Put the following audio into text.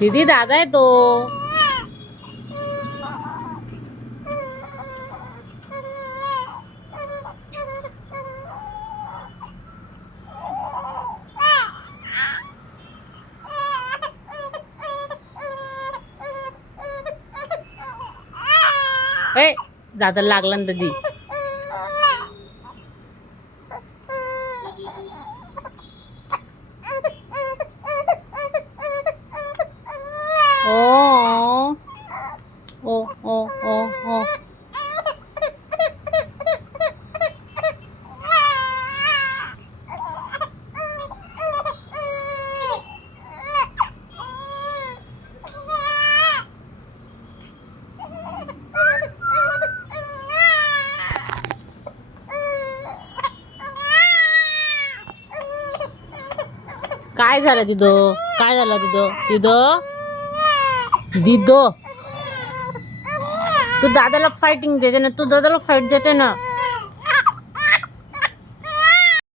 दीदी दादा आहे तो. ए दादा लागला ना दीदी. ओ ओ ओ ओ ओ काय झालं दिदो? काय झालं दिदो? दिदो दिदो तू दादाला फाइटिंग देते ना, तू दादाला फाइट देते ना.